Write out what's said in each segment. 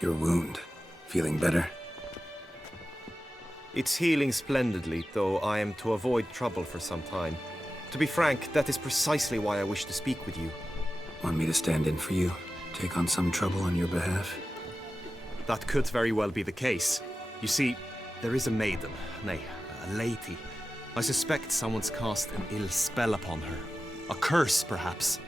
Your wound. Feeling better? It's healing splendidly, though I am to avoid trouble for some time. To be frank, that is precisely why I wish to speak with you. Want me to stand in for you? Take on some trouble on your behalf? That could very well be the case. You see, there is a maiden, nay, a lady. I suspect someone's cast an ill spell upon her. A curse, perhaps.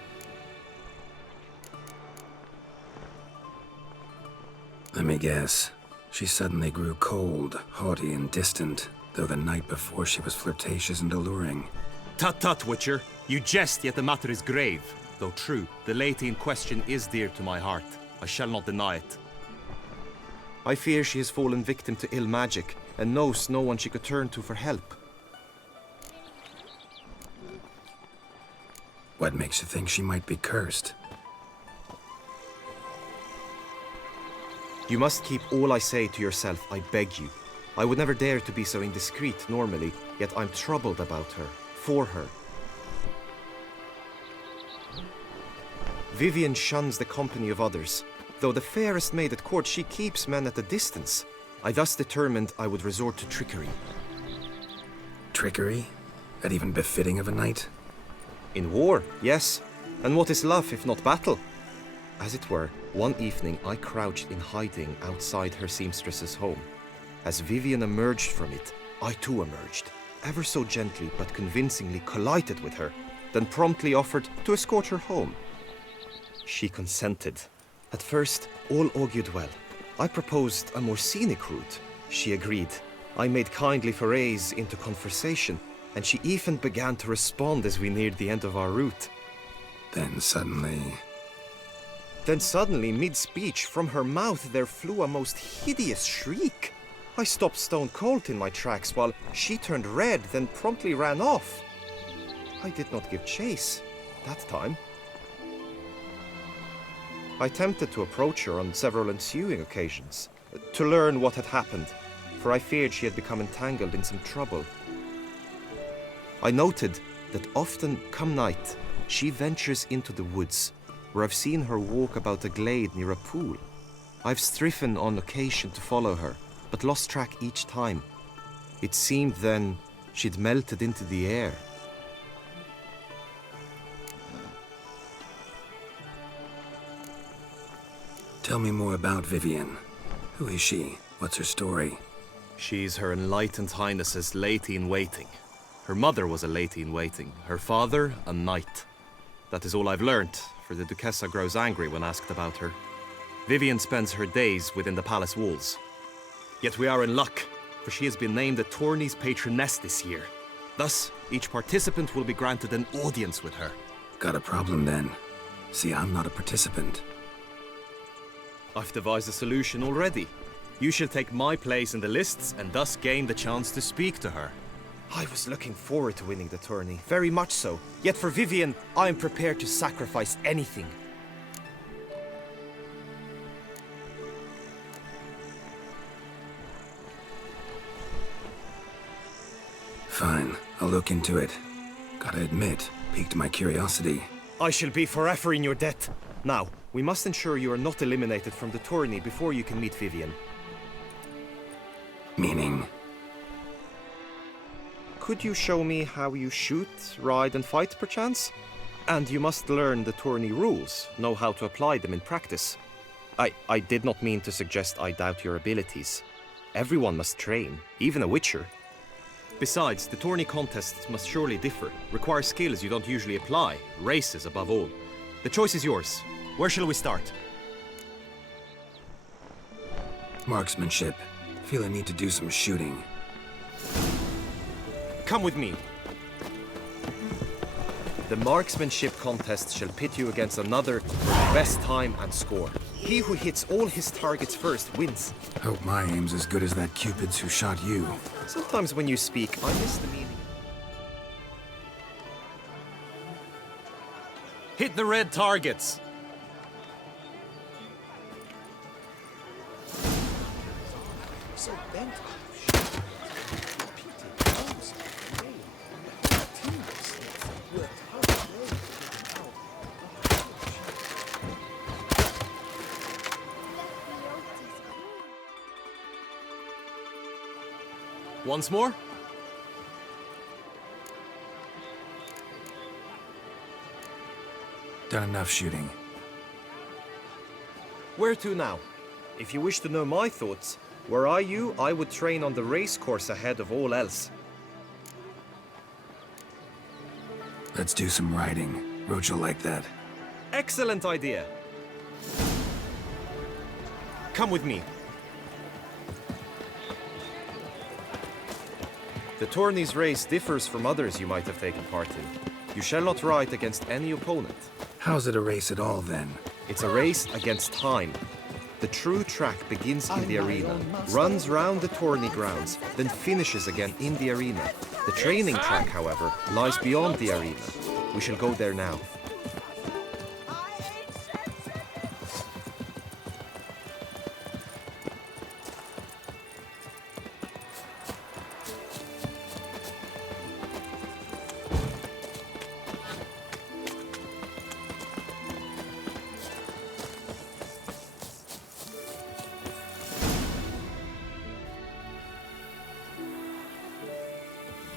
Let me guess. She suddenly grew cold, haughty, and distant, though the night before she was flirtatious and alluring. Tut tut, Witcher. You jest, yet the matter is grave. Though true, the lady in question is dear to my heart. I shall not deny it. I fear she has fallen victim to ill magic, and knows no one she could turn to for help. What makes you think she might be cursed? You must keep all I say to yourself, I beg you. I would never dare to be so indiscreet normally, yet I'm troubled about her, for her. Vivienne shuns the company of others. Though the fairest maid at court, she keeps men at a distance. I thus determined I would resort to trickery. Trickery? That even befitting of a knight? In war, yes. And what is love if not battle? As it were, one evening I crouched in hiding outside her seamstress's home. As Vivienne emerged from it, I too emerged, ever so gently but convincingly collided with her, then promptly offered to escort her home. She consented. At first, all augured well. I proposed a more scenic route. She agreed. I made kindly forays into conversation, and she even began to respond as we neared the end of our route. Then suddenly, mid-speech, from her mouth there flew a most hideous shriek. I stopped stone cold in my tracks while she turned red, then promptly ran off. I did not give chase that time. I attempted to approach her on several ensuing occasions, to learn what had happened, for I feared she had become entangled in some trouble. I noted that often, come night, she ventures into the woods, where I've seen her walk about a glade near a pool. I've striven on occasion to follow her, but lost track each time. It seemed then she'd melted into the air. tell me more about Vivienne. Who is she? What's her story? She's Her Enlightened Highness's lady-in-waiting. Her mother was a lady-in-waiting, her father a knight. That is all I've learnt, for the Duchessa grows angry when asked about her. Vivienne spends her days within the palace walls. Yet we are in luck, for she has been named the tourney's patroness this year. Thus, each participant will be granted an audience with her. Got a problem then. See, I'm not a participant. I've devised a solution already. You shall take my place in the lists and thus gain the chance to speak to her. I was looking forward to winning the tourney, very much so. Yet for Vivienne, I am prepared to sacrifice anything. Fine, I'll look into it. Gotta admit, piqued my curiosity. I shall be forever in your debt. Now, we must ensure you are not eliminated from the tourney before you can meet Vivienne. Meaning? Could you show me how you shoot, ride and fight, perchance? And you must learn the tourney rules, know how to apply them in practice. I did not mean to suggest I doubt your abilities. Everyone must train, even a witcher. Besides, the tourney contests must surely differ, require skills you don't usually apply, races above all. The choice is yours. Where shall we start? Marksmanship. Feel I need to do some shooting. Come with me. The marksmanship contest shall pit you against another best time and score. He who hits all his targets first wins. Hope my aim's as good as that Cupid's who shot you. Sometimes when you speak, I miss the meaning. Hit the red targets! So bent. Once more? Done enough shooting. Where to now? If you wish to know my thoughts, were I you, I would train on the race course ahead of all else. Let's do some riding. Roach will like that. Excellent idea. Come with me. The tourney's race differs from others you might have taken part in. You shall not ride against any opponent. How's it a race at all, then? It's a race against time. The true track begins in the arena, runs round the tourney grounds, then finishes again in the arena. The training track, however, lies beyond the arena. We shall go there now.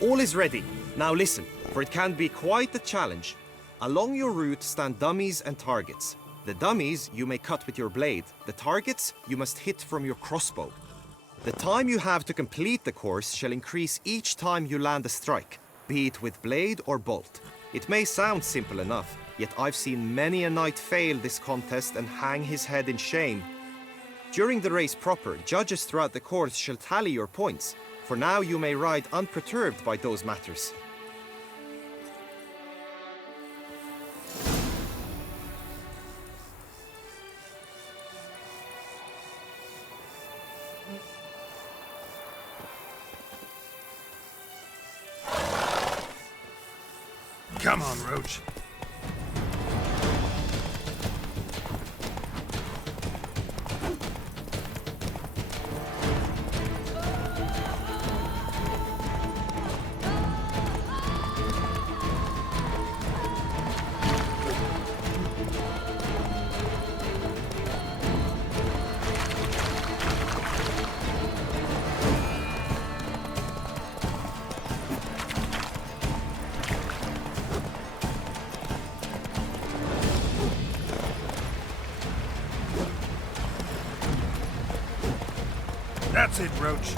All is ready. Now listen, for it can be quite a challenge. Along your route stand dummies and targets. The dummies you may cut with your blade. The targets you must hit from your crossbow. The time you have to complete the course shall increase each time you land a strike, be it with blade or bolt. It may sound simple enough, yet I've seen many a knight fail this contest and hang his head in shame. During the race proper, judges throughout the course shall tally your points. For now you may ride unperturbed by those matters. Come on, Roach. That's it, Roach.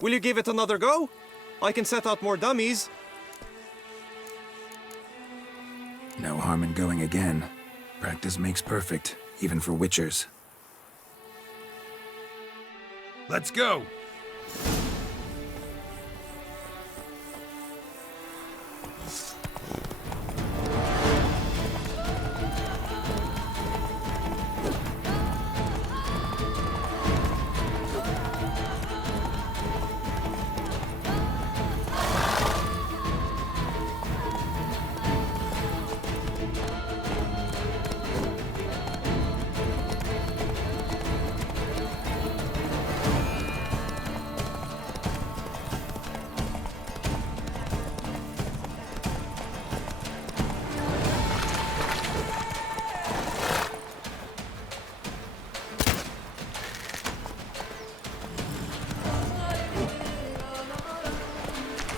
Will you give it another go? I can set out more dummies. No harm in going again. Practice makes perfect, even for witchers. Let's go!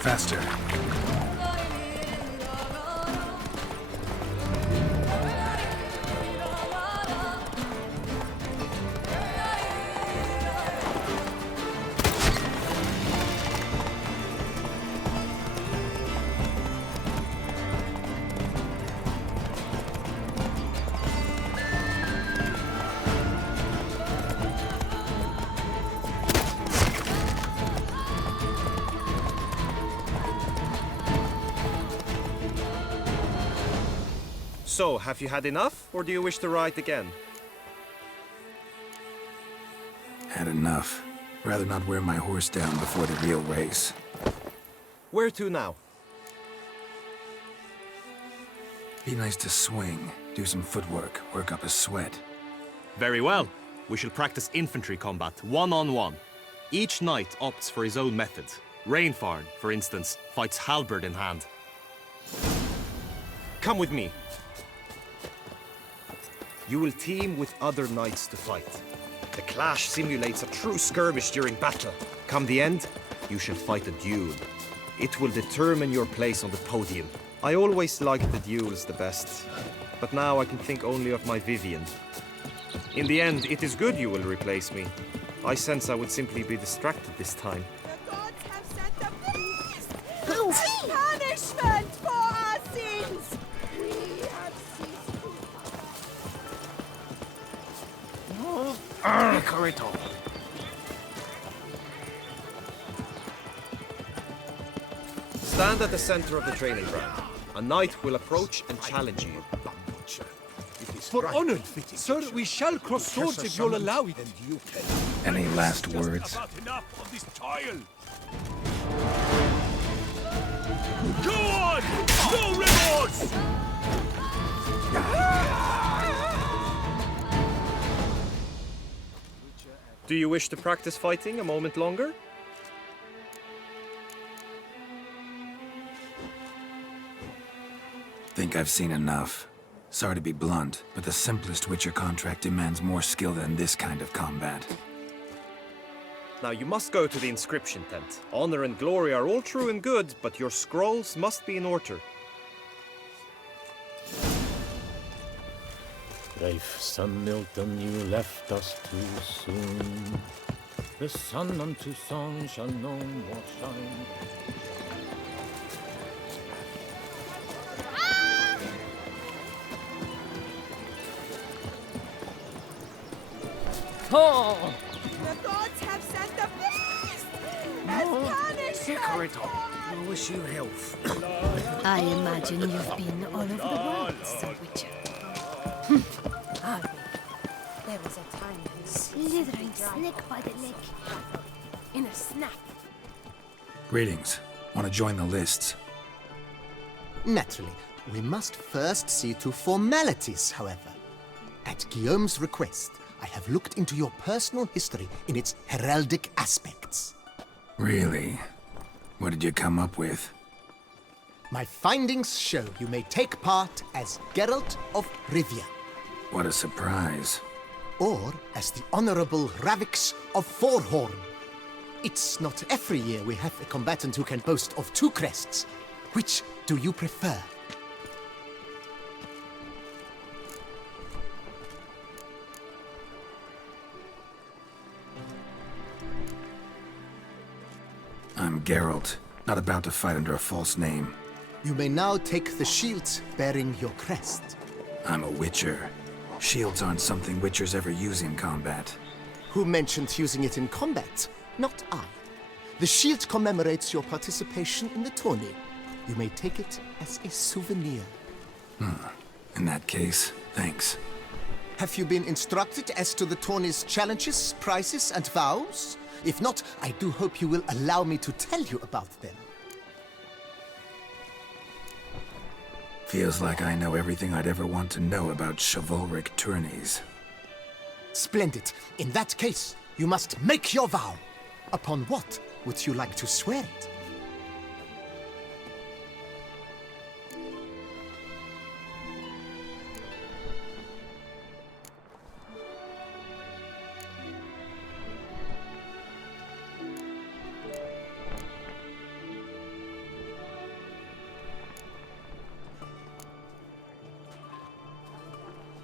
Faster. So, have you had enough, or do you wish to ride again? Had enough. Rather not wear my horse down before the real race. Where to now? Be nice to swing, do some footwork, work up a sweat. Very well. We shall practice infantry combat, one-on-one. Each knight opts for his own method. Rainfarn, for instance, fights halberd in hand. Come with me. You will team with other knights to fight. The clash simulates a true skirmish during battle. Come the end, you shall fight a duel. It will determine your place on the podium. I always liked the duels the best, but now I can think only of my Vivian. In the end, it is good you will replace me. I sense I would simply be distracted this time. The gods have sent a beast as punishment for our sins. We have ceased to Stand at the center of the training ground. A knight will approach and challenge you. For honor, sir, we shall cross swords if you'll allow it. Any last words? About enough of this toil. Go on! No remorse! Do you wish to practice fighting a moment longer? Think I've seen enough. Sorry to be blunt, but the simplest Witcher contract demands more skill than this kind of combat. Now you must go to the inscription tent. Honor and glory are all true and good, but your scrolls must be in order. Brave son Milton, you left us too soon. The sun unto song shall no more shine. Oh! The gods have sent a beast as punishment for our I wish you health. I imagine you've been all over the world, Sir Witcher. Are we? There was a time when slithering snake by the lake in a snap. Greetings. Want to join the lists? Naturally, we must first see to formalities, however. At Guillaume's request, I have looked into your personal history in its heraldic aspects. Really? What did you come up with? My findings show you may take part as Geralt of Rivia, What a surprise. or as the Honorable Ravix of Forhorn. It's not every year we have a combatant who can boast of two crests. Which do you prefer? I'm Geralt, not about to fight under a false name. You may now take the shield bearing your crest. I'm a Witcher. Shields aren't something Witchers ever use in combat. Who mentioned using it in combat? Not I. The shield commemorates your participation in the tourney. You may take it as a souvenir. In that case, thanks. Have you been instructed as to the tourney's challenges, prizes, and vows? If not, I do hope you will allow me to tell you about them. Feels like I know everything I'd ever want to know about chivalric tourneys. Splendid. In that case, you must make your vow. Upon what would you like to swear it?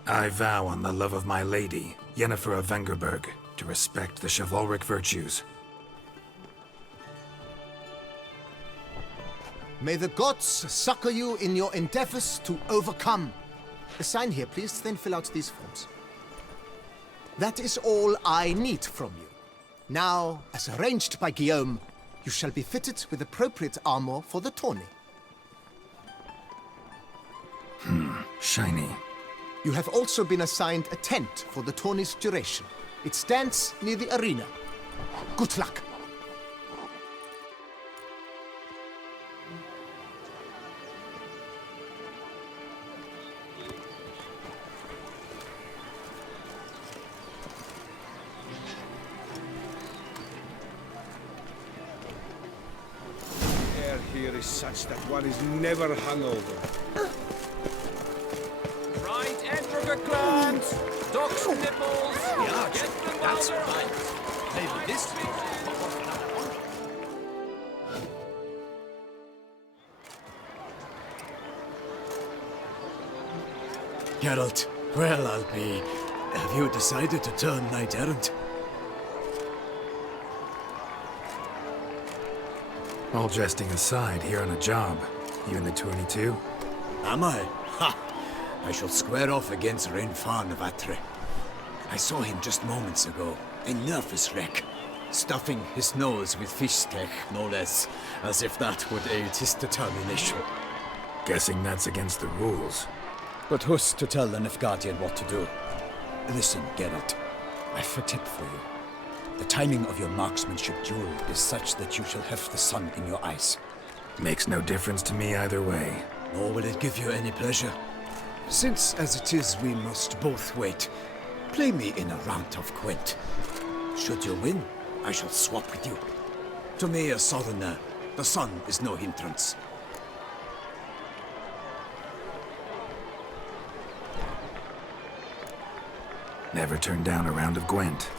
I vow on the love of my lady, Yennefer of Vengerberg, to respect the chivalric virtues. May the gods succor you in your endeavors to overcome. Sign here, please, then fill out these forms. That is all I need from you. Now, as arranged by Guillaume, you shall be fitted with appropriate armor for the tourney. Shiny. You have also been assigned a tent for the tourney's duration. It stands near the arena. Good luck. The air here is such that one is never hungover. Right, enter the clans! Ducks nipples! Yeah, Get the that's louder. right. Maybe this Geralt, well, I'll be. Have you decided to turn knight errant? All jesting aside, here on a job. You in the tourney too? Am I? Ha! I shall square off against Rainfan of Atre. I saw him just moments ago. A nervous wreck. Stuffing his nose with fish steak, no less. As if that would aid his determination. Guessing that's against the rules. But who's to tell the Nilfgaardian what to do? Listen, Geralt. I've a tip for you. The timing of your marksmanship duel is such that you shall have the sun in your eyes. Makes no difference to me either way. Nor will it give you any pleasure. Since, as it is, we must both wait, play me in a round of Gwent. Should you win, I shall swap with you. To me, a southerner, the sun is no hindrance. Never turned down a round of Gwent.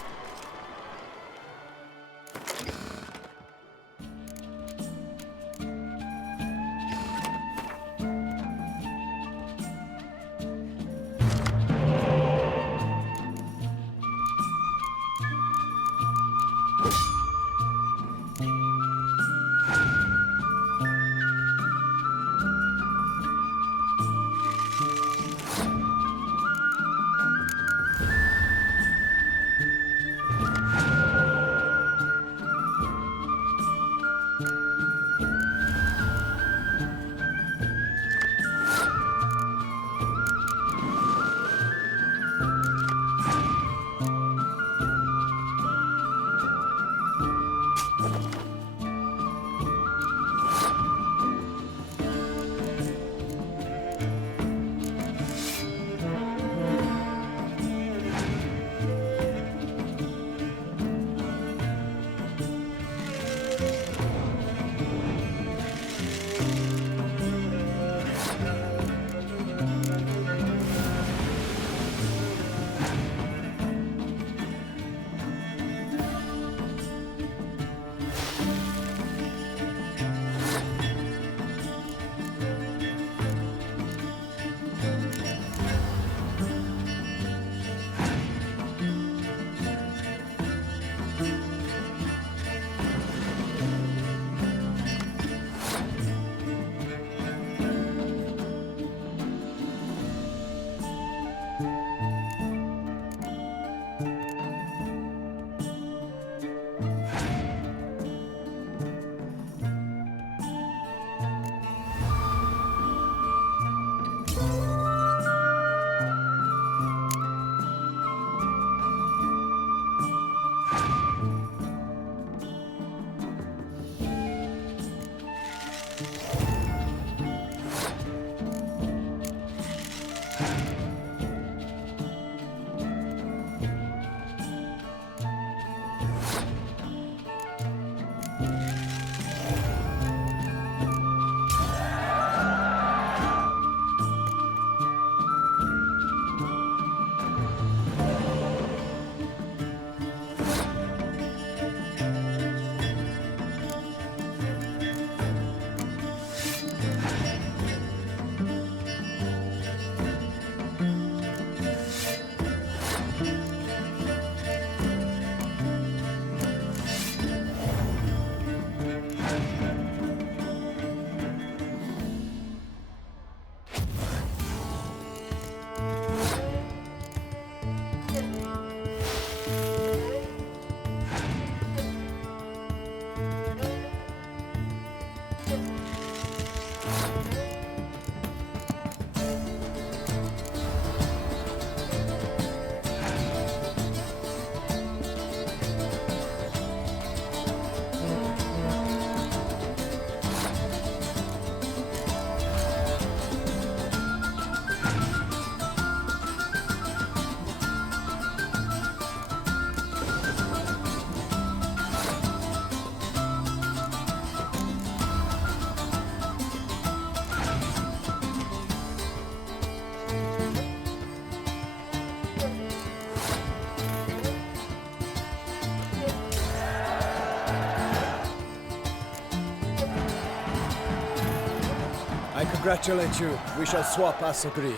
I congratulate you. We shall swap as agreed.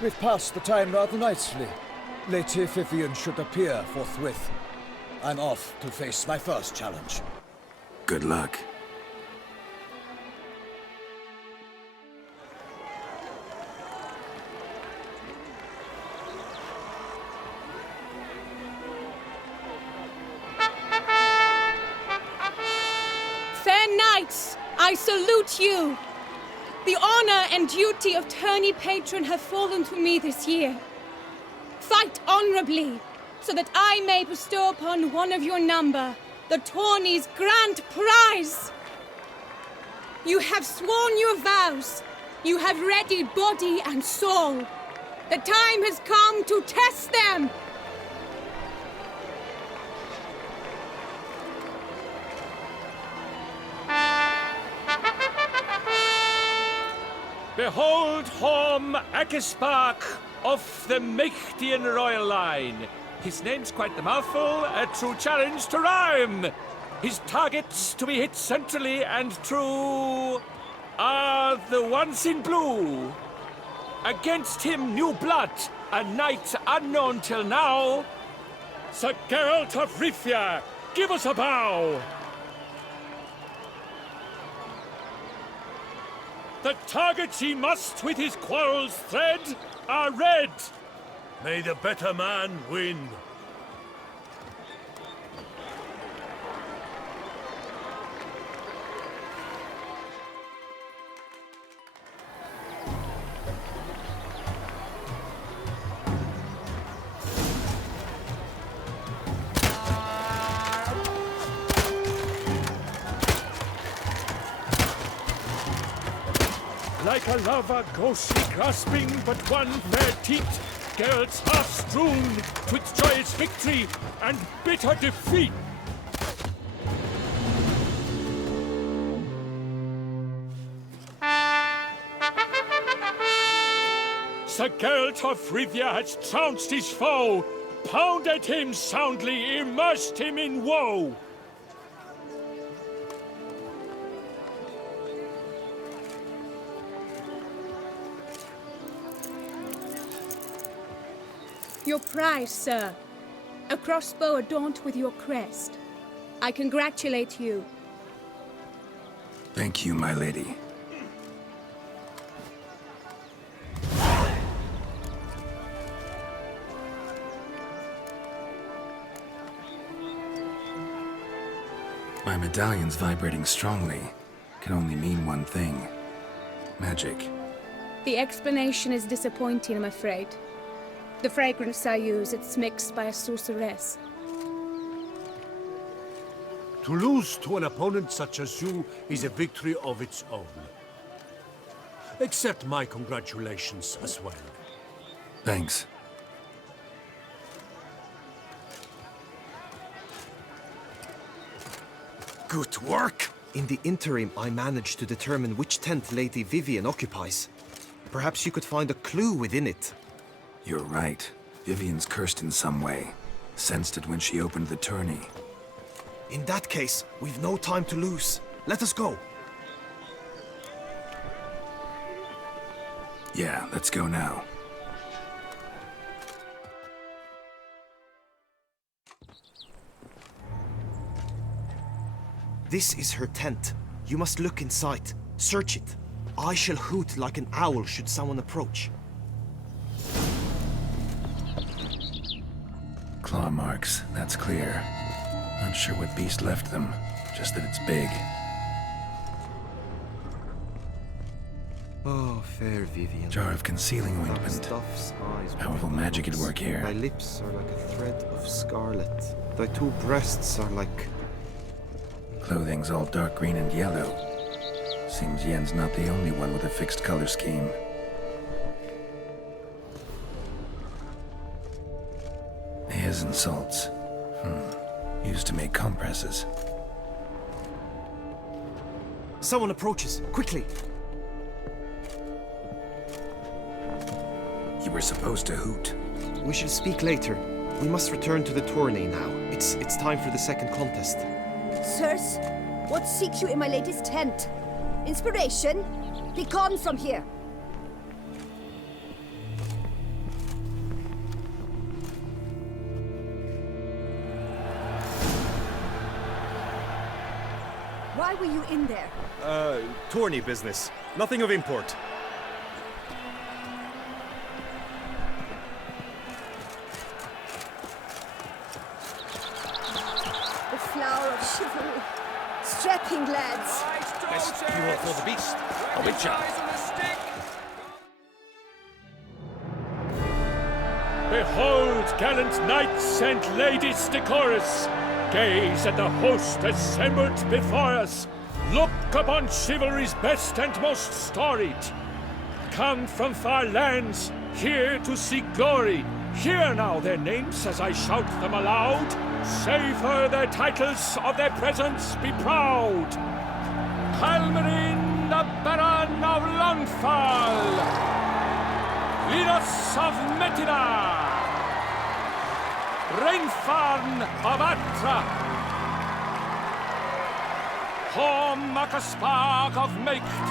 We've passed the time rather nicely. Lady Vivian should appear forthwith. I'm off to face my first challenge. Good luck. Fair knights, I salute you. The honor and duty of tourney patron have fallen to me this year. Fight honorably, so that I may bestow upon one of your number the tourney's grand prize. You have sworn your vows. You have readied body and soul. The time has come to test them. Behold Horm Akispark of the Nilfgaardian royal line. His name's quite the mouthful, a true challenge to rhyme. His targets to be hit centrally and true are the ones in blue. Against him new blood, a knight unknown till now. Sir Geralt of Rivia, give us a bow. The targets he must with his quarrels thread are red. May the better man win. Like a lava ghost grasping but one fair teat, Geralt's heart strewn twixt joyous victory and bitter defeat. Sir Geralt of Rivia has trounced his foe, pounded him soundly, immersed him in woe. Your prize, sir. A crossbow adorned with your crest. I congratulate you. Thank you, my lady. My medallion's vibrating strongly. Can only mean one thing. Magic. The explanation is disappointing, I'm afraid. The fragrance I use, it's mixed by a sorceress. To lose to an opponent such as you is a victory of its own. Accept my congratulations as well. Thanks. Good work! In the interim, I managed to determine which tent Lady Vivian occupies. Perhaps you could find a clue within it. You're right. Vivian's cursed in some way. Sensed it when she opened the tourney. In that case, we've no time to lose. Let us go. Yeah, let's go now. This is her tent. You must look inside. Search it. I shall hoot like an owl should someone approach. Claw marks, that's clear. Not sure what beast left them, just that it's big. Oh, fair Vivian. Jar of concealing Thou ointment. stuff's eyes with Powerful magic at work here. Thy lips are like a thread of scarlet. Thy two breasts are like... Clothing's all dark green and yellow. Seems Yen's not the only one with a fixed color scheme. His and salts. Used to make compresses. Someone approaches. Quickly! You were supposed to hoot. We shall speak later. We must return to the tourney now. It's time for the second contest. Sirs, what seeks you in my lady's tent? Inspiration? Be gone from here! Why were you in there? Tourney business. Nothing of import. The flower of chivalry. Strapping lads. Best fuel for the beast. A witcher. Behold, gallant knights and ladies decorous. Gaze at the host assembled before us. Look upon chivalry's best and most storied. Come from far lands, here to seek glory. Hear now their names as I shout them aloud. Savor their titles, of their presence be proud. Halmarin, the Baron of Longfall. Linus of Metina. Reinfarn of Atra. Horm Akaspag of Meikt.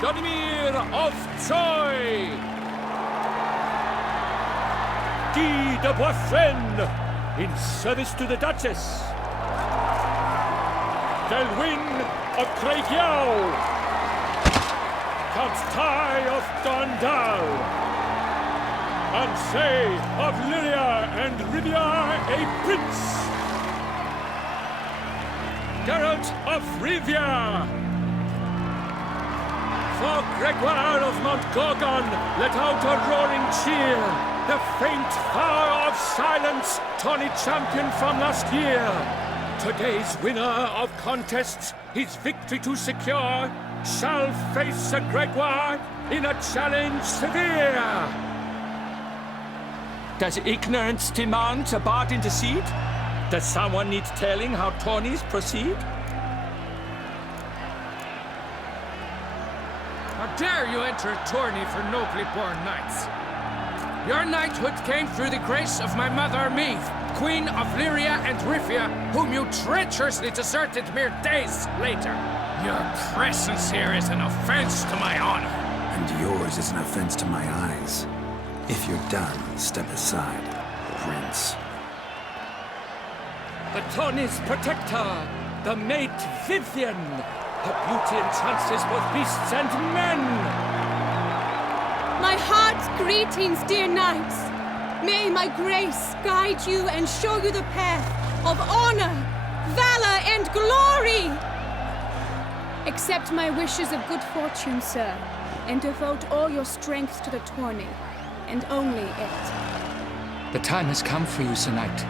Godimir of Troy. Guy de Boisfren, in service to the Duchess. Delwyn of Craigiau. Count Tai of Dondal. Ansay of Lyria and Rivia a prince. Geralt of Rivia. For Gregoire of Montgorgon, let out a roaring cheer. The faint fire of silence, tourney champion from last year. Today's winner of contests, his victory to secure, shall face Sir Gregoire in a challenge severe. Does ignorance demand a bard intercede? Does someone need telling how tourneys proceed? How dare you enter a tourney for nobly born knights? Your knighthood came through the grace of my mother Meath, Queen of Lyria and Rivia, whom you treacherously deserted mere days later. Your presence here is an offense to my honor. And yours is an offense to my eyes. If you're done, step aside, Prince. The tourney's protector, the maid Vivian. Her beauty entrances both beasts and men. My heart's greetings, dear knights. May my grace guide you and show you the path of honor, valor, and glory. Accept my wishes of good fortune, sir, and devote all your strength to the tourney, and only it. The time has come for you, Sir Knight.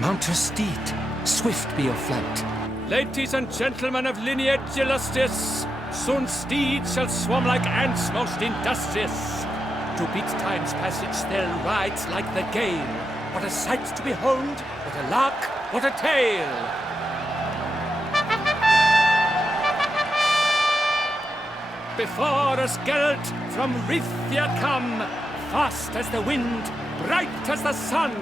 Mount your steed. Swift be your flight. Ladies and gentlemen of lineage illustrious, soon steeds shall swarm like ants most industrious. To beat time's passage they'll ride like the gale. What a sight to behold, what a lark, what a tale! Before us Geralt from Rithia come, fast as the wind, bright as the sun.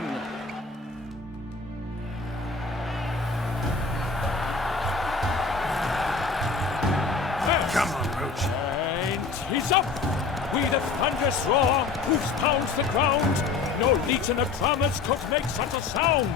Come on, Roach. And he's up! We the thunderous roar, hoofs pounds the ground. No legion of drummers could make such a sound.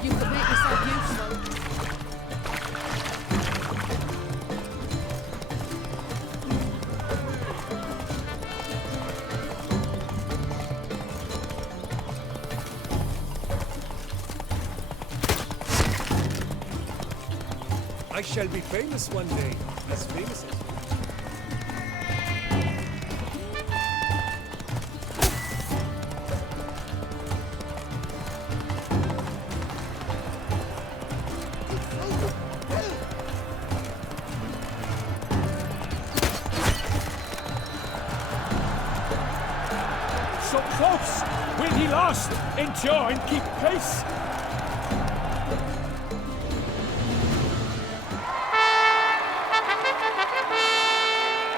You could make yourself useful. I shall be famous one day, as famous as So close! Will he last? Endure and keep pace?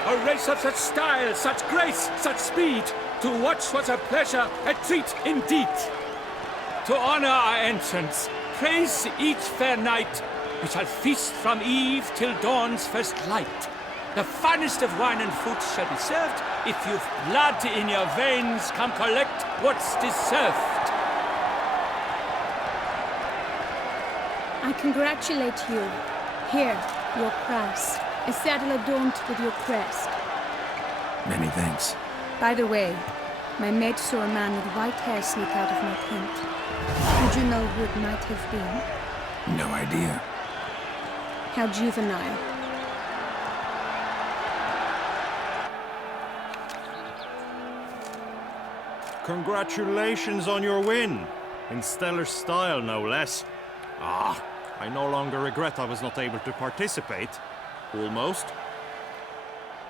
A race of such style, such grace, such speed. To watch was a pleasure, a treat indeed. To honor our entrance, praise each fair knight. We shall feast from eve till dawn's first light. The finest of wine and fruit shall be served. If you've blood in your veins, come collect what's deserved. I congratulate you. Here, your prize. A saddle adorned with your crest. Many thanks. By the way, my maid saw a man with white hair slip out of my tent. Would you know who it might have been? No idea. How juvenile. Congratulations on your win! In stellar style, no less. Ah, I no longer regret I was not able to participate. Almost.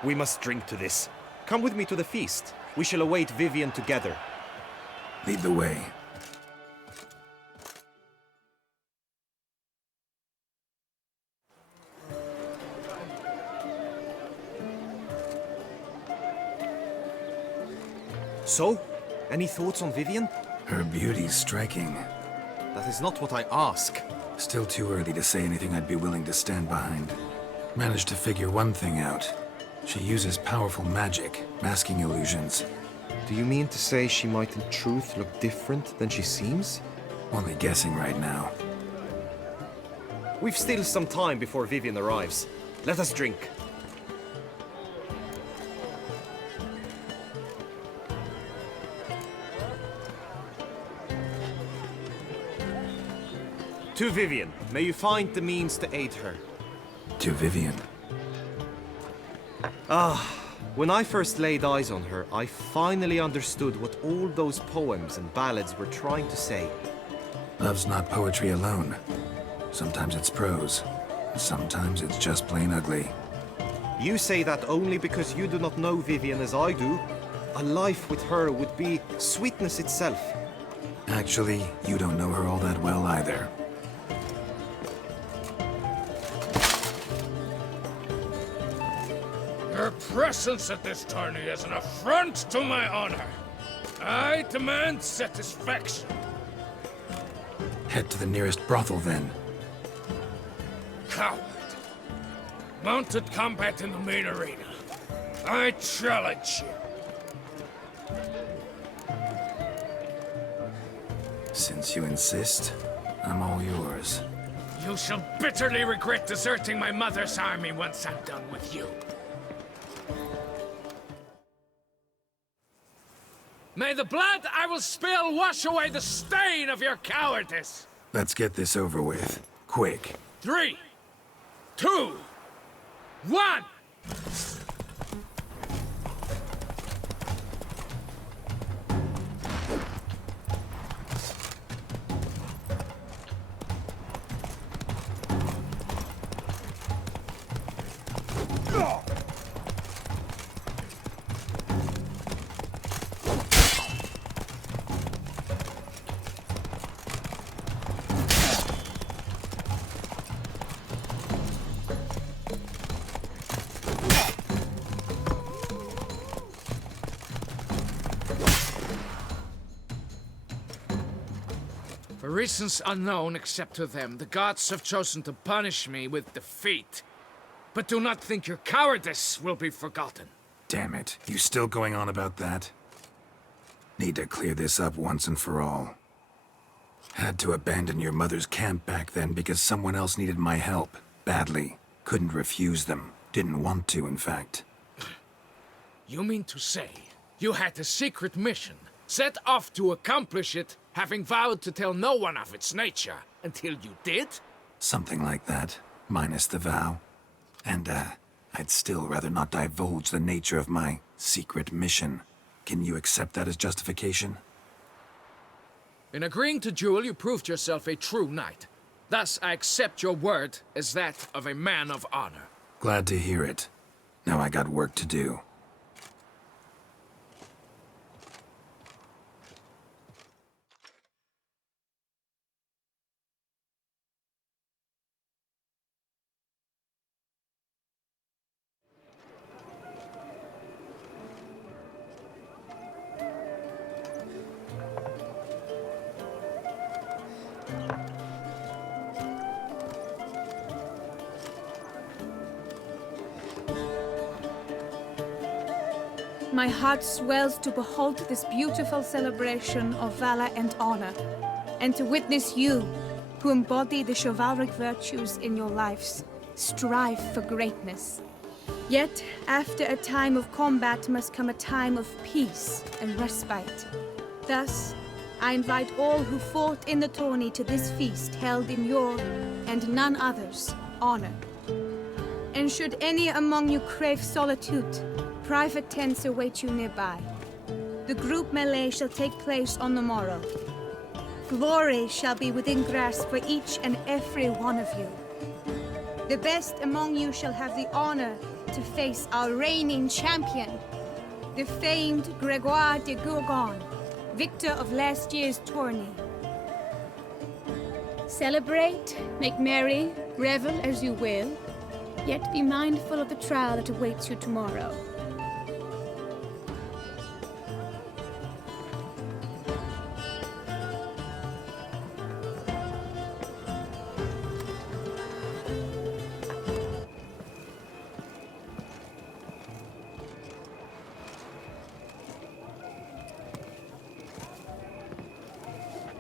We must drink to this. Come with me to the feast. We shall await Vivian together. Lead the way. So, any thoughts on Vivian? Her beauty's striking. That is not what I ask. Still too early to say anything I'd be willing to stand behind. Managed to figure one thing out. She uses powerful magic, masking illusions. Do you mean to say she might in truth look different than she seems? Only guessing right now. We've still some time before Vivian arrives. Let us drink. To Vivian, may you find the means to aid her. To Vivian. When I first laid eyes on her, I finally understood what all those poems and ballads were trying to say. Love's not poetry alone. Sometimes it's prose. Sometimes it's just plain ugly. You say that only because you do not know Vivian as I do. A life with her would be sweetness itself. Actually, you don't know her all that well either. Your presence at this tourney is an affront to my honor. I demand satisfaction. Head to the nearest brothel, then. Coward. Mounted combat in the main arena. I challenge you. Since you insist, I'm all yours. You shall bitterly regret deserting my mother's army once I'm done with you. May the blood I will spill wash away the stain of your cowardice! Let's get this over with. Quick. 3, 2, 1! For reasons unknown except to them, the gods have chosen to punish me with defeat. But do not think your cowardice will be forgotten. Damn it. You still going on about that? Need to clear this up once and for all. Had to abandon your mother's camp back then because someone else needed my help. Badly. Couldn't refuse them. Didn't want to, in fact. You mean to say you had a secret mission, set off to accomplish it, having vowed to tell no one of its nature, until you did? Something like that, minus the vow. And, I'd still rather not divulge the nature of my secret mission. Can you accept that as justification? In agreeing to duel, you proved yourself a true knight. Thus, I accept your word as that of a man of honor. Glad to hear it. Now I got work to do. My heart swells to behold this beautiful celebration of valor and honor, and to witness you, who embody the chivalric virtues in your lives, strive for greatness. Yet, after a time of combat must come a time of peace and respite. Thus, I invite all who fought in the tourney to this feast held in your, and none other's, honor. And should any among you crave solitude, private tents await you nearby. The group melee shall take place on the morrow. Glory shall be within grasp for each and every one of you. The best among you shall have the honor to face our reigning champion, the famed Gregoire de Gourgon, victor of last year's tourney. Celebrate, make merry, revel as you will, yet be mindful of the trial that awaits you tomorrow.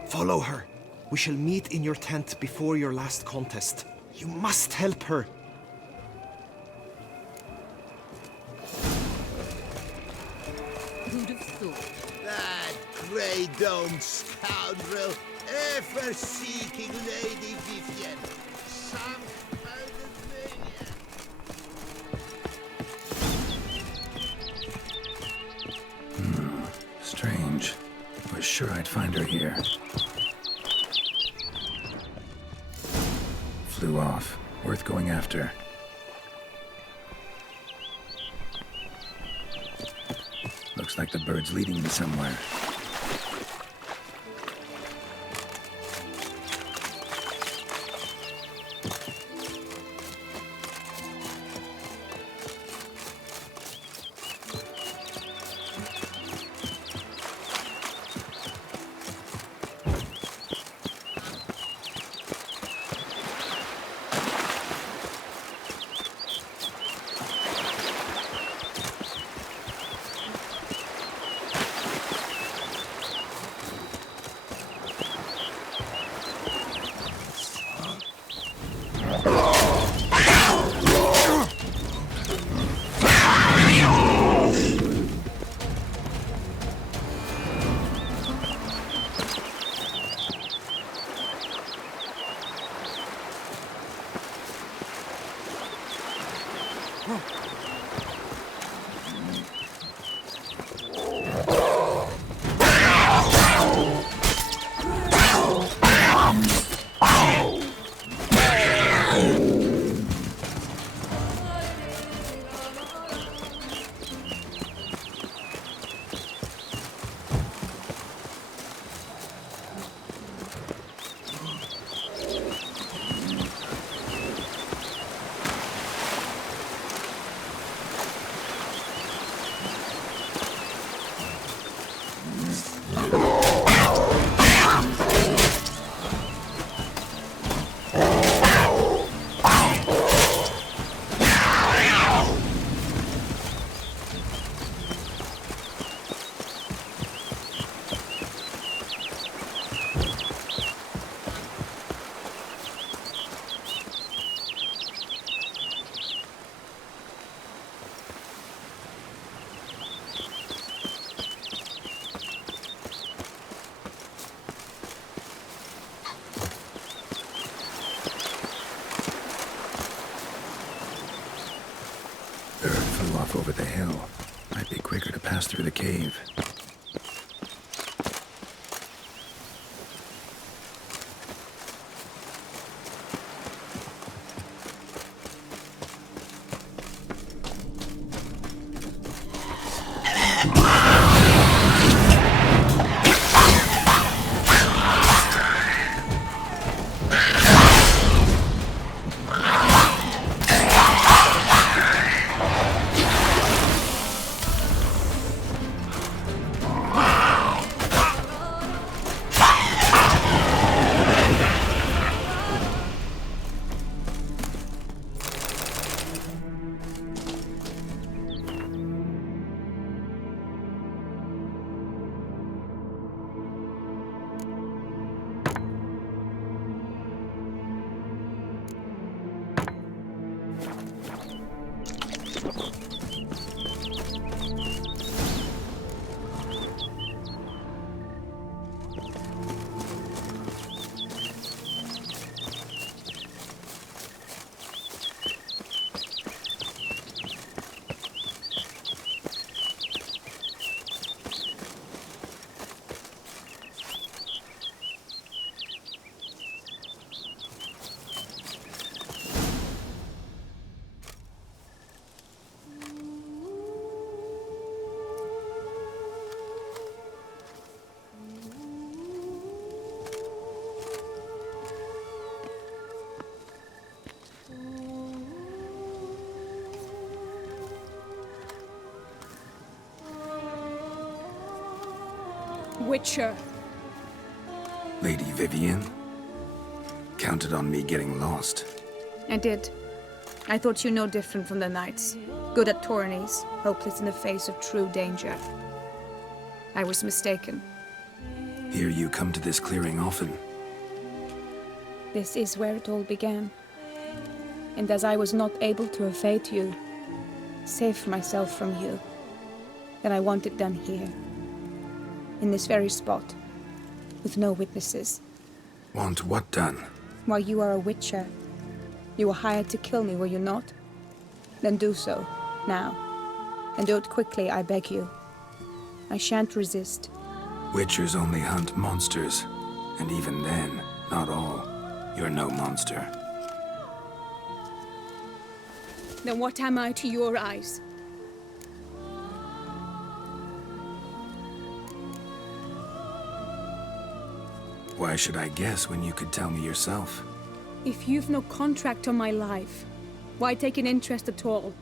Follow her. We shall meet in your tent before your last contest. You must help her. Who'd have thought? That grey-domed scoundrel, ever seeking Lady Vivienne. Some kind of maniac. Strange. Was sure I'd find her here. Flew off. Worth going after. Looks like the bird's leading me somewhere. off over the hill. Might be quicker to pass through the cave. Witcher. Lady Vivienne? Counted on me getting lost. I did. I thought you no different from the knights. Good at tourneys, hopeless in the face of true danger. I was mistaken. Hear you come to this clearing often. This is where it all began. And as I was not able to evade you, save myself from you, then I want it done here. In this very spot, with no witnesses. Want what done? While you are a witcher, you were hired to kill me, were you not? Then do so, now. And do it quickly, I beg you. I shan't resist. Witchers only hunt monsters. And even then, not all. You're no monster. Then what am I to your eyes? Why should I guess when you could tell me yourself? If you've no contract on my life, why take an interest at all?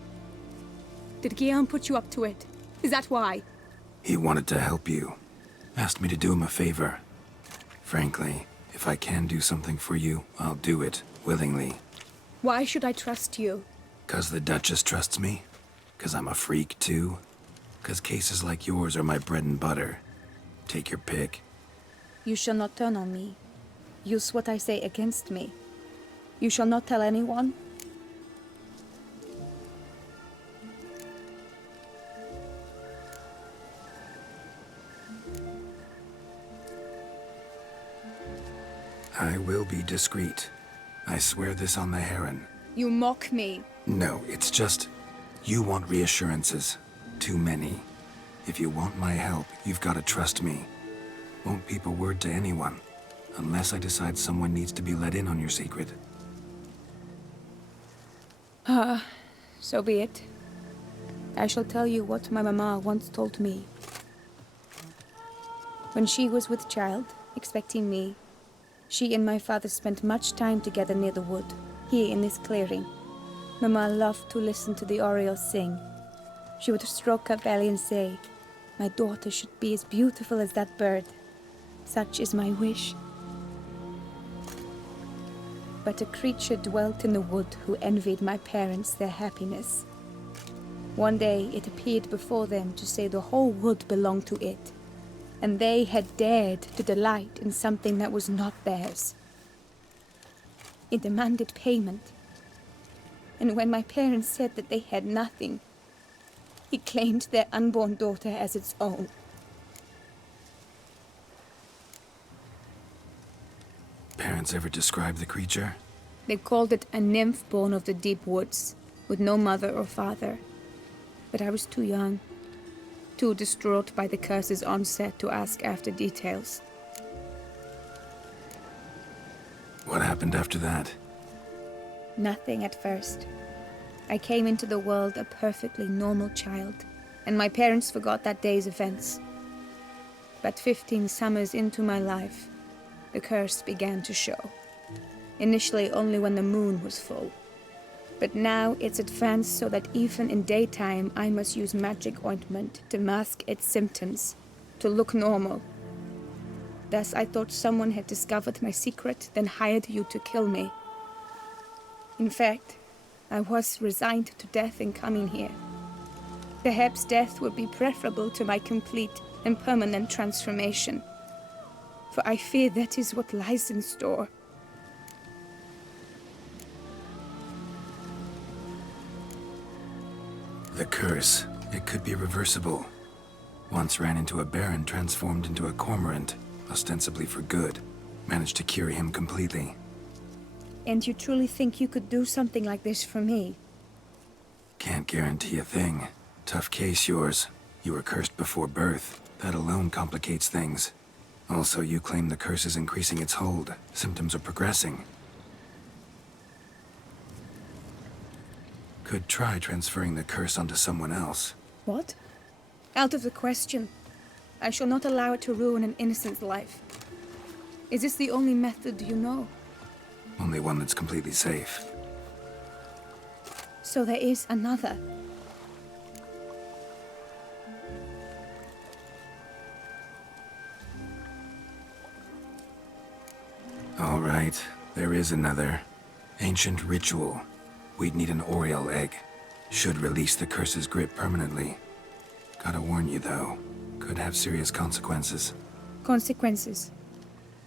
Did Guillaume put you up to it? Is that why? He wanted to help you. Asked me to do him a favor. Frankly, if I can do something for you, I'll do it, willingly. Why should I trust you? 'Cause the Duchess trusts me? 'Cause I'm a freak, too? 'Cause cases like yours are my bread and butter? Take your pick. You shall not turn on me. Use what I say against me. You shall not tell anyone. I will be discreet. I swear this on the Heron. You mock me. No, it's just... you want reassurances. Too many. If you want my help, you've got to trust me. Won't peep a word to anyone, unless I decide someone needs to be let in on your secret. So be it. I shall tell you what my mama once told me. When she was with child, expecting me, she and my father spent much time together near the wood, here in this clearing. Mama loved to listen to the orioles sing. She would stroke her belly and say, "My daughter should be as beautiful as that bird. Such is my wish." But a creature dwelt in the wood who envied my parents their happiness. One day it appeared before them to say the whole wood belonged to it, and they had dared to delight in something that was not theirs. It demanded payment, and when my parents said that they had nothing, it claimed their unborn daughter as its own. Parents ever describe the creature? They called it a nymph born of the deep woods, with no mother or father. but I was too young, too distraught by the curse's onset to ask after details. What happened after that? Nothing at first. I came into the world a perfectly normal child, and my parents forgot that day's events. But 15 summers into my life, the curse began to show. Initially only when the moon was full. But now it's advanced so that even in daytime I must use magic ointment to mask its symptoms, to look normal. Thus I thought someone had discovered my secret, then hired you to kill me. In fact, I was resigned to death in coming here. Perhaps death would be preferable to my complete and permanent transformation. For I fear that is what lies in store. The curse. It could be reversible. Once ran into a baron transformed into a cormorant, ostensibly for good. Managed to cure him completely. And you truly think you could do something like this for me? Can't guarantee a thing. Tough case, yours. You were cursed before birth. That alone complicates things. Also, you claim the curse is increasing its hold. Symptoms are progressing. Could try transferring the curse onto someone else. What? Out of the question. I shall not allow it to ruin an innocent's life. Is this the only method you know? Only one that's completely safe. So there is another. All right, there is another. Ancient ritual. We'd need an Oriole egg. Should release the curse's grip permanently. Gotta warn you, though. Could have serious consequences. Consequences?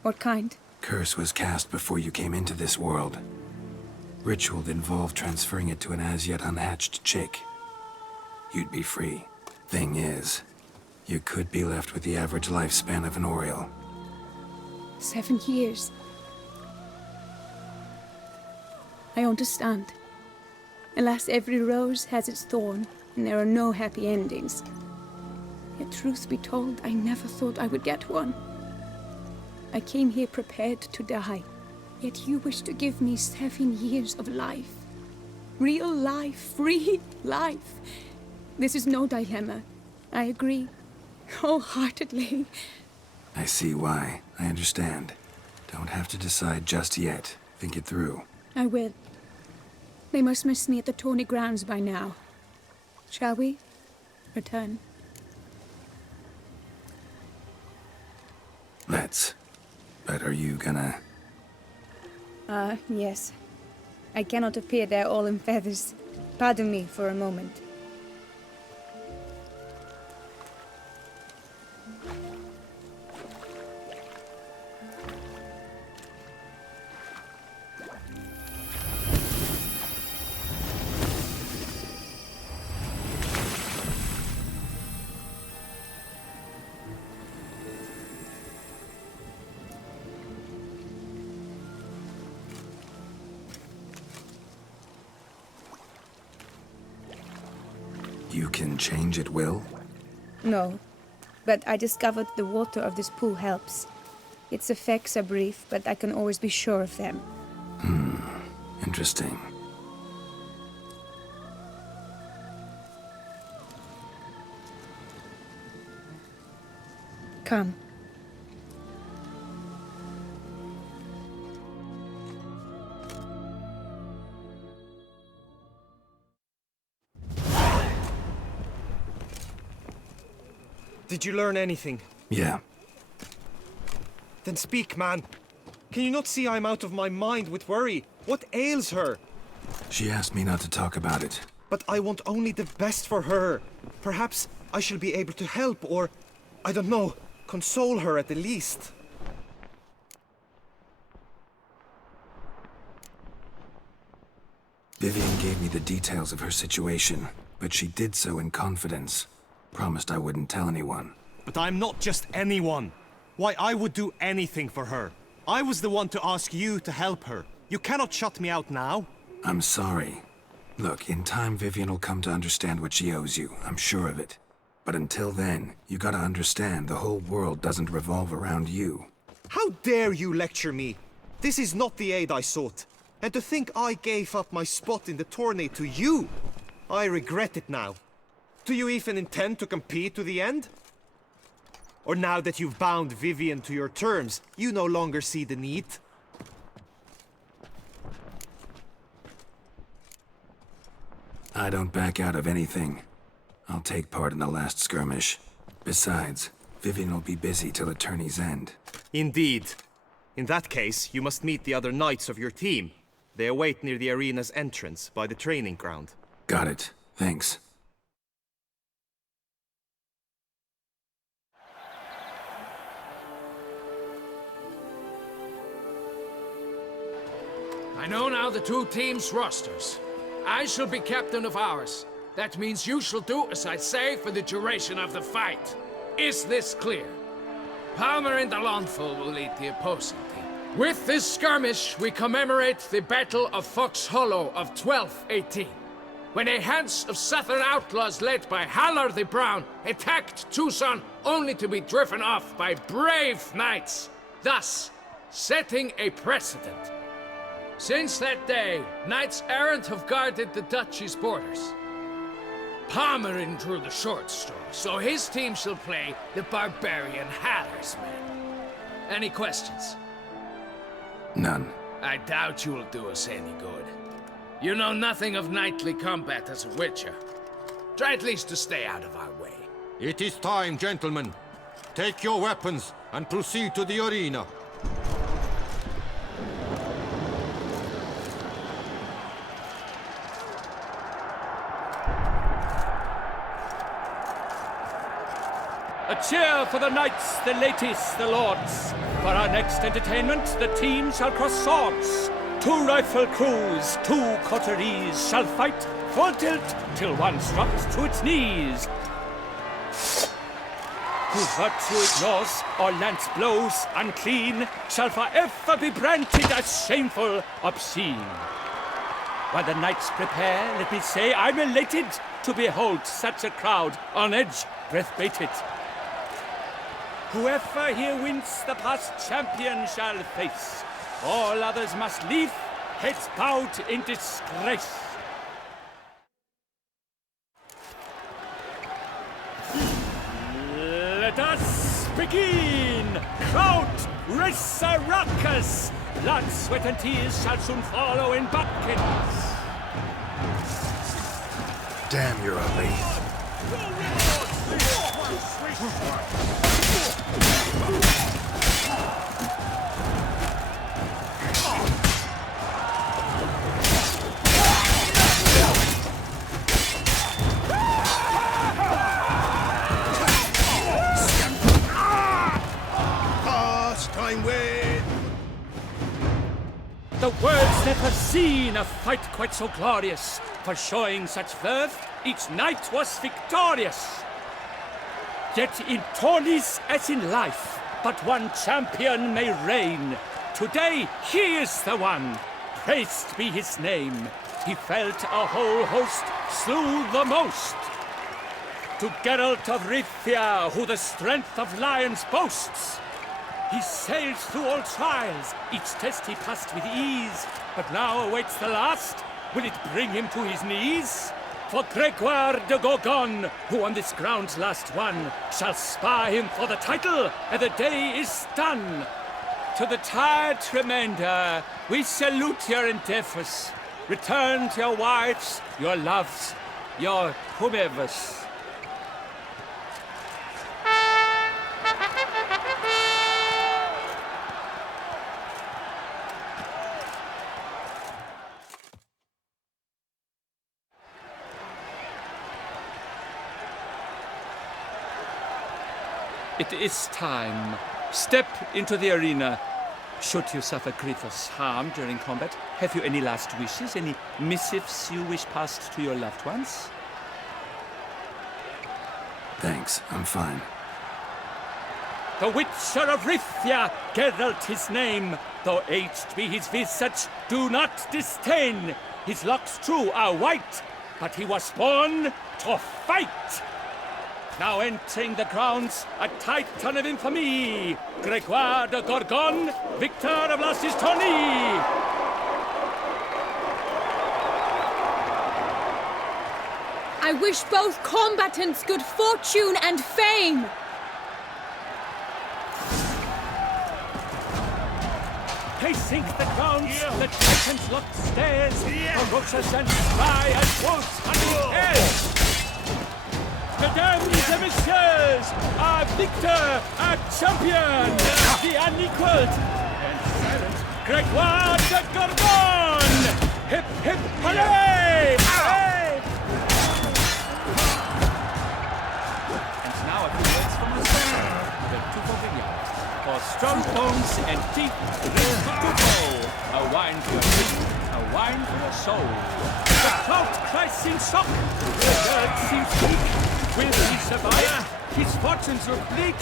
What kind? Curse was cast before you came into this world. Ritual involved transferring it to an as-yet unhatched chick. You'd be free. Thing is, you could be left with the average lifespan of an Oriole. 7 years. I understand. Alas, every rose has its thorn, and there are no happy endings. Yet truth be told, I never thought I would get one. I came here prepared to die, yet you wish to give me 7 years of life. Real life, free life. This is no dilemma. I agree, wholeheartedly. I see why. I understand. Don't have to decide just yet. Think it through. I will. They must miss me at the tourney grounds by now. Shall we? Return. Let's. But are you gonna... Yes. I cannot appear there all in feathers. Pardon me for a moment. You can change at will? No, but I discovered the water of this pool helps. Its effects are brief, but I can always be sure of them. Interesting. Come. Did you learn anything? Yeah. Then speak, man. Can you not see I'm out of my mind with worry? What ails her? She asked me not to talk about it. But I want only the best for her. Perhaps I shall be able to help or, I don't know, console her at the least. Vivian gave me the details of her situation, but she did so in confidence. Promised I wouldn't tell anyone. But I'm not just anyone. Why, I would do anything for her. I was the one to ask you to help her. You cannot shut me out now. I'm sorry. Look, in time Vivian will come to understand what she owes you, I'm sure of it. But until then, you gotta understand the whole world doesn't revolve around you. How dare you lecture me? This is not the aid I sought. And to think I gave up my spot in the tourney to you! I regret it now. Do you even intend to compete to the end? Or now that you've bound Vivian to your terms, you no longer see the need? I don't back out of anything. I'll take part in the last skirmish. Besides, Vivian will be busy till the tourney's end. Indeed. In that case, you must meet the other knights of your team. They await near the arena's entrance, by the training ground. Got it. Thanks. I know now the two teams' rosters. I shall be captain of ours. That means you shall do as I say for the duration of the fight. Is this clear? Palmer and Alonful will lead the opposing team. With this skirmish, we commemorate the Battle of Fox Hollow of 1218, when a Hans of Southern outlaws led by Halar the Brown attacked Toussaint only to be driven off by brave knights, thus setting a precedent. Since that day, knights errant have guarded the duchy's borders. Palmerin drew the short straw, so his team shall play the barbarian Halar's men. Any questions? None. I doubt you will do us any good. You know nothing of knightly combat as a witcher. Try at least to stay out of our way. It is time, gentlemen. Take your weapons and proceed to the arena. A cheer for the knights, the ladies, the lords. For our next entertainment, the teams shall cross swords. 2 rifle crews, 2 coteries shall fight full tilt till one drops to its knees. Who virtue ignores or lance blows unclean shall forever be branded as shameful, obscene. While the knights prepare, let me say I'm elated to behold such a crowd on edge, breath-baited. Whoever here wins the past champion shall face. All others must leave, heads bowed in disgrace. Let us begin! Crowd, race a ruckus! Blood, sweat, and tears shall soon follow in buckets. Damn, you're ugly. Time win! The world's never seen a fight quite so glorious. For showing such verve, each knight was victorious. Yet in tourneys as in life, but one champion may reign. Today he is the one, praised be his name. He felt a whole host, slew the most. To Geralt of Rivia, who the strength of lions boasts, he sailed through all trials, each test he passed with ease. But now awaits the last, will it bring him to his knees? For Gregoire de Gorgon, who on this ground last won, shall spar him for the title, and the day is done. To the tired remainder, we salute your endeavors. Return to your wives, your loves, your whomevers. It is time. Step into the arena. Should you suffer grievous harm during combat, have you any last wishes, any missives you wish passed to your loved ones? Thanks, I'm fine. The Witcher of Rivia, Geralt his name, though aged be his visage, do not disdain. His locks, too, are white, but he was born to fight. Now entering the grounds, a titan of infamy, Gregoire de Gorgon, victor of La Sistonie. I wish both combatants good fortune and fame. Pacing the grounds, the Titan's locked stairs, ferocious and spry as wolves hunting hares. Mesdames et messieurs, our victor, our champion, the unequaled and silent Gregoire de Gorgon! Hip, hip, hooray! Hey! And now a few words from myself, the Tuvo Vineyards. For strong bones and teeth, Tuvo, a wine for your teeth, a wine for your soul. The cloud cries in shock, the bird seems weak. Will he survive? His fortunes look bleak.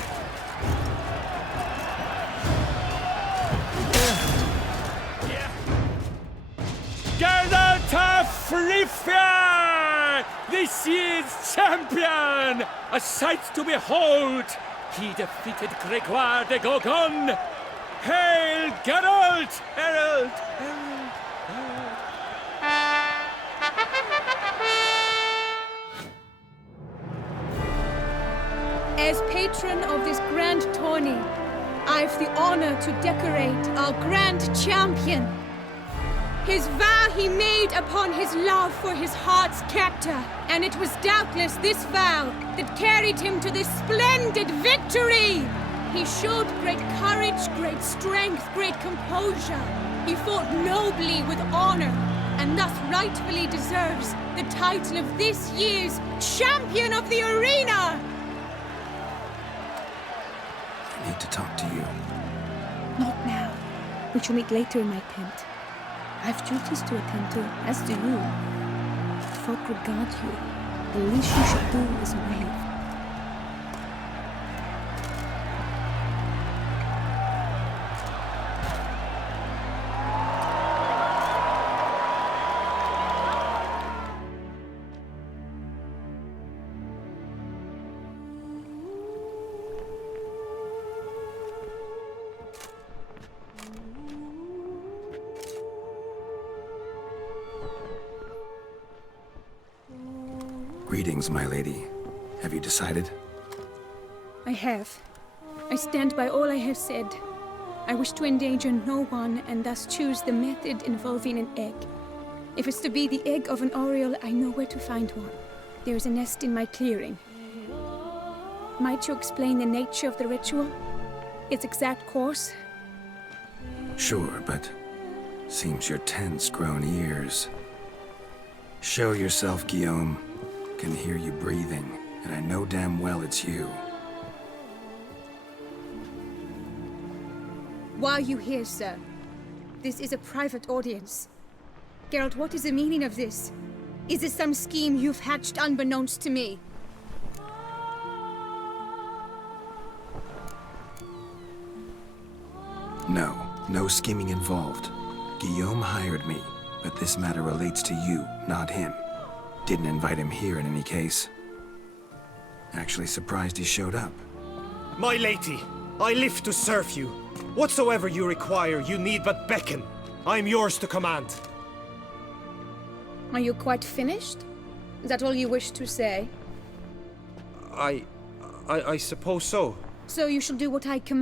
Geralt of Rivia! This year's champion! A sight to behold! He defeated Gregoire de Gorgon! Hail Geralt! Herald! Herald! Herald! As patron of this grand tourney, I've the honor to decorate our grand champion. His vow he made upon his love for his heart's captor, and it was doubtless this vow that carried him to this splendid victory. He showed great courage, great strength, great composure. He fought nobly with honor, and thus rightfully deserves the title of this year's Champion of the Arena. I need to talk to you. Not now. We shall meet later in my tent. I've duties to attend to, as do you. Folk regard you. The least you should do is wave. Greetings, my lady. Have you decided? I have. I stand by all I have said. I wish to endanger no one, and thus choose the method involving an egg. If it's to be the egg of an oriole, I know where to find one. There is a nest in my clearing. Might you explain the nature of the ritual? Its exact course? Sure, but seems your tent's grown ears. Show yourself, Guillaume. Can hear you breathing, and I know damn well it's you. Why are you here, sir? This is a private audience. Geralt, what is the meaning of this? Is this some scheme you've hatched unbeknownst to me? No scheming involved. Guillaume hired me, but this matter relates to you, not him. Didn't invite him here in any case. Actually surprised he showed up. My lady, I live to serve you. Whatsoever you require, you need but beckon. I am yours to command. Are you quite finished? Is that all you wish to say? I suppose so. So you shall do what I command.